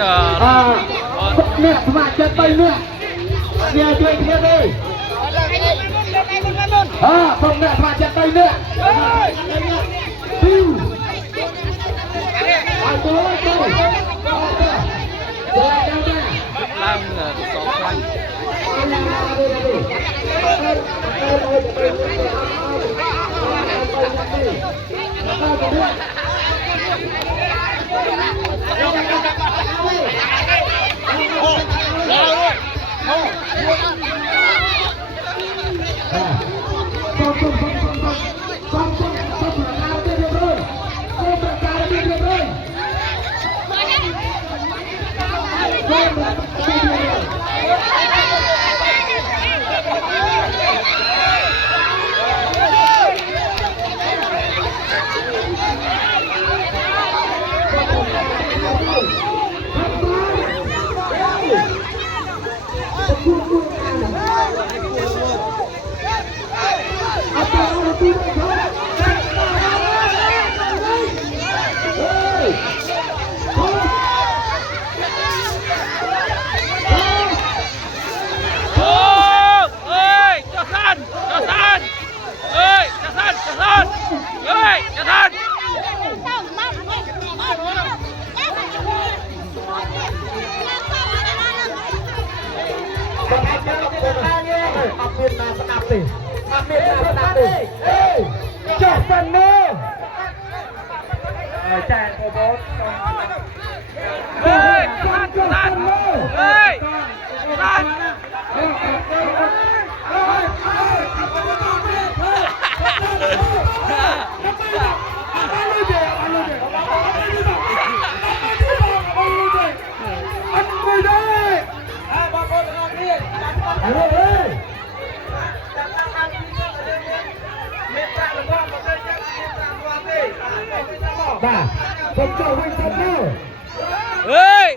เนี่ยสมาชิกไปเนี่ยด้วยเทียบเลยผมเนี่ยสมาชิกไปเนี่ยเอาตัวล่างสองครั้งผมจะวิ่งทันแล้วเฮ้ย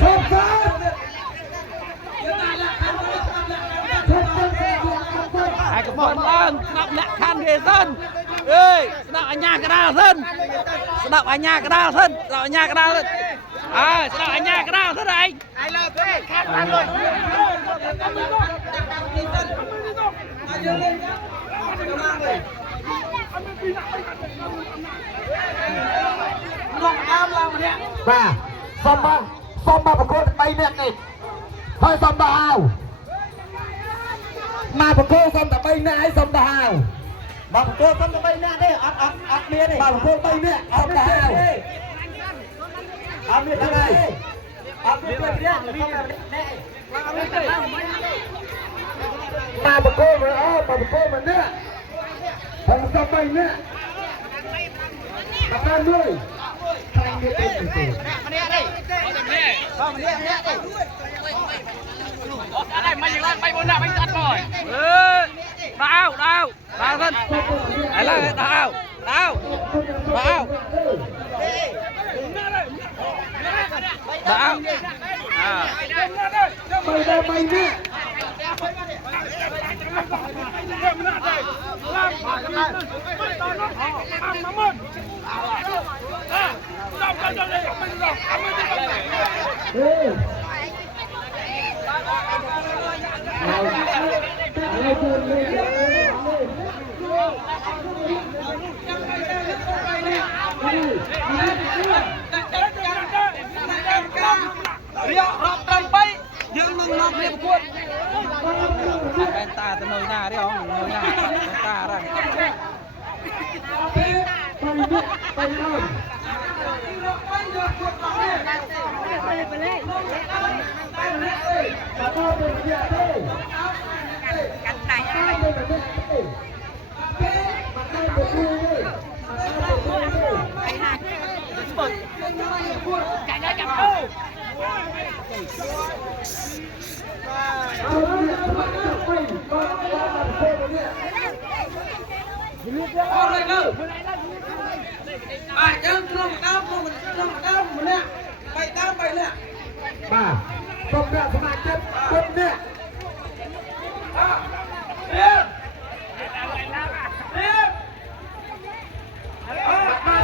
ชอบกันไอ้กระบอกล่างสนับแหลกคันเฮซันเฮ้ยสนับอัญญากระดาษซันสนับอัญญากระดาษซันสนับอัญญากระดาษซันสนับอัญญากระดาษซันไอ้เลิกเลยแค่ทันเลยลงน้ำเราเนี่ยมาซ้อมมาประกวดไปเนี่ยนี่เฮ้ยซ้อมดาวมาประกวดซ้อมแต่ไปเนี่ยให้ซ้อมดาวมาประกวดซ้อมแต่ไปเนี่ยนี่อัดเมียนี่มาประกวดไปเนี่ยซ้อมดาวอัดเมียยังไงอัดเมียเนี่ยมาประกวดเลยมาประกวดมันเนี่ยทำซ้อมไปเนี่ยทำงานด้วยใครไม่เป็นตัวมาเนี่ยดิมาเนี่ยดิอะไรมาอย่างนั้นไปบนหน้าไปจัดหน่อยดาวท่านอะไรดาวไปเนี่ยเรียกรอบตามไปยืนมึงรอบเรียบกวนเป็นตาตะนอยหน้าเรียกของนอยหน้าเป็นตาอะไรไปเลยกันไหนไอ้ห่าจับได้จับเอาเลยก็ยังลงน้ำมันเนี่ยไปตามไปเนี่ยมาต้มเนี่ยสมาชิกต้มเนี่ยเรียบมา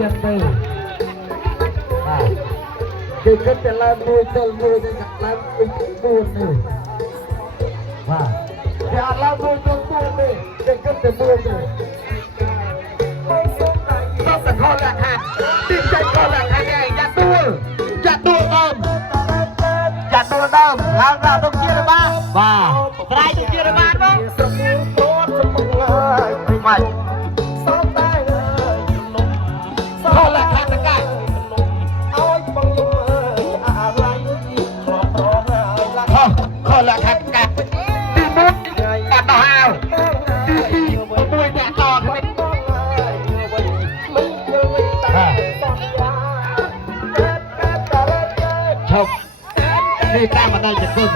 chân từ thì cứ để làm mùi tơ mùi để làm buồn nữa thì làm mùi tơ buồn đi để cứ để buồn nữaต้องแต่ข้อแรกฮะติดใจข้อแรกฮะไงอย่าดูเดิมแล้วเราต้องเชื่อบ้างว่าใครต้องเชื่อบ้างบ้างไม่ข้อแรกฮะจะใกล้ข้อแรกฮะจะใกล้ตีมุกแต่ต่อหาวตีมวยแต่ต่อขึ้นชกนี่ตามมาได้จะขึ้น